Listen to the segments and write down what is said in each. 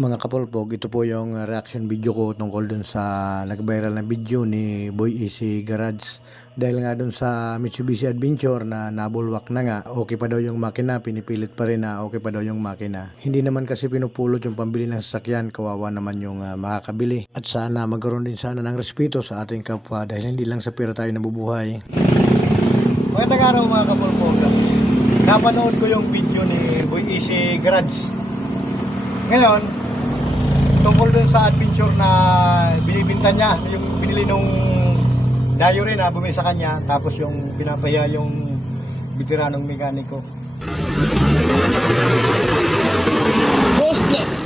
Mga kapulpog, ito po yung reaction video ko tungkol dun sa nag-viral na video ni Boy Easy Garage. Dahil nga dun sa Mitsubishi Adventure na nabulwak na nga, okay pa daw yung makina, pinipilit pa rin na okay pa daw yung makina. Hindi naman kasi pinupulot yung pambili ng sasakyan, kawawa naman yung makakabili. At sana magkaroon din sana ng respeto sa ating kapwa dahil hindi lang sa pera tayo nabubuhay. Magandang araw mga kapulpog. Napanood ko yung video ni Boy Easy Garage. Ngayon, tungkol dun sa adventure na binibinta niya, yung binili nung dayo rin na bumili sa kanya, tapos yung pinapaya yung veteranong mekaniko. Boss,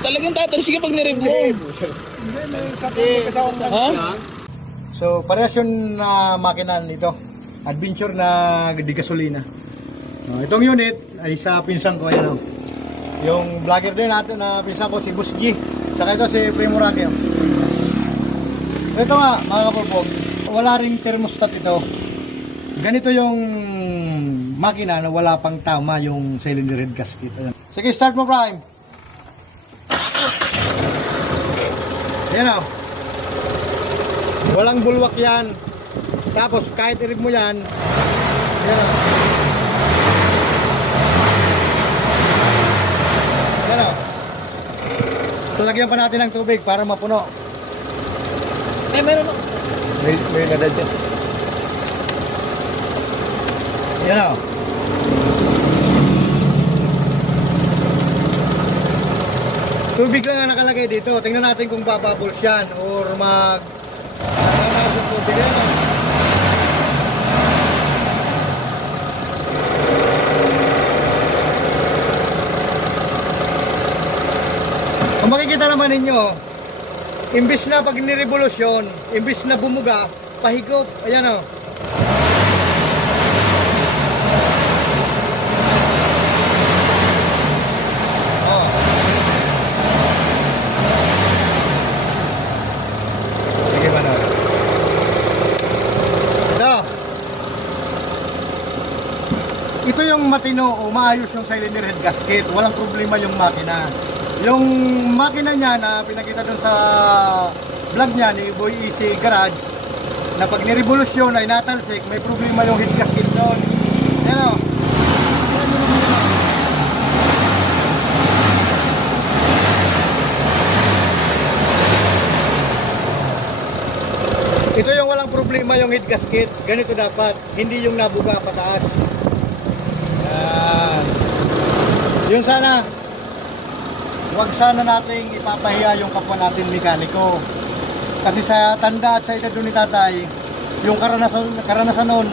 talagang tatalsik ka pag nireview. Ha? So, parehas yung makina nito. Adventure na di gasolina. Itong unit ay sa pinsan ko, ayan o. Yung vlogger din natin na pinsan ko, si Boss G. Tsaka ito si Primo Rocky. Ito nga mga kapulpog, wala ring thermostat ito. Ganito yung makina na wala pang tama yung cylinder head gasket. Sige, start mo, Prime. Yan o. Walang bulwak yan. Tapos kahit i-rev mo yan, yan o. Yan o. Talagyan pa natin ng tubig para mapuno. Meron ako. May nadad dyan. Yan o. Tubig lang ang nakalagay dito. Tingnan natin kung babubbles yan or nananas tubig yan. Kung makikita naman ninyo, imbis na pag nirevolusyon, imbis na bumuga, pahigop. Ayan o. Oh. Sige ba na? Ito yung matino o maayos yung cylinder head gasket. Walang problema yung makina. Yung makina niya na pinakita dun sa vlog niya ni Boy Easy Garage na pag nirevolusyon ay natalsik, may problema yung head gasket doon. Yan o. Ito yung walang problema yung head gasket. Ganito dapat, hindi yung nabuga pataas. Yan. Yun sana. Huwag sana nating ipapahiya yung kapwa natin mekaniko. Kasi sa tanda at sa edad ni tatay, yung karanasan noon,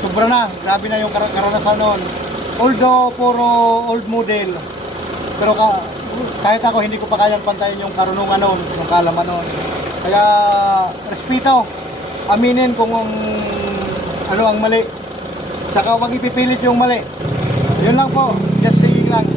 sobra na, grabe na yung karanasan noon. Although puro old model, pero kahit ako hindi ko pa kayang pantayin yung karunungan noon, yung kalaman noon. Kaya respeto, aminin kung ano ang mali. Saka huwag ipipilit yung mali. Yun lang po, just saying lang.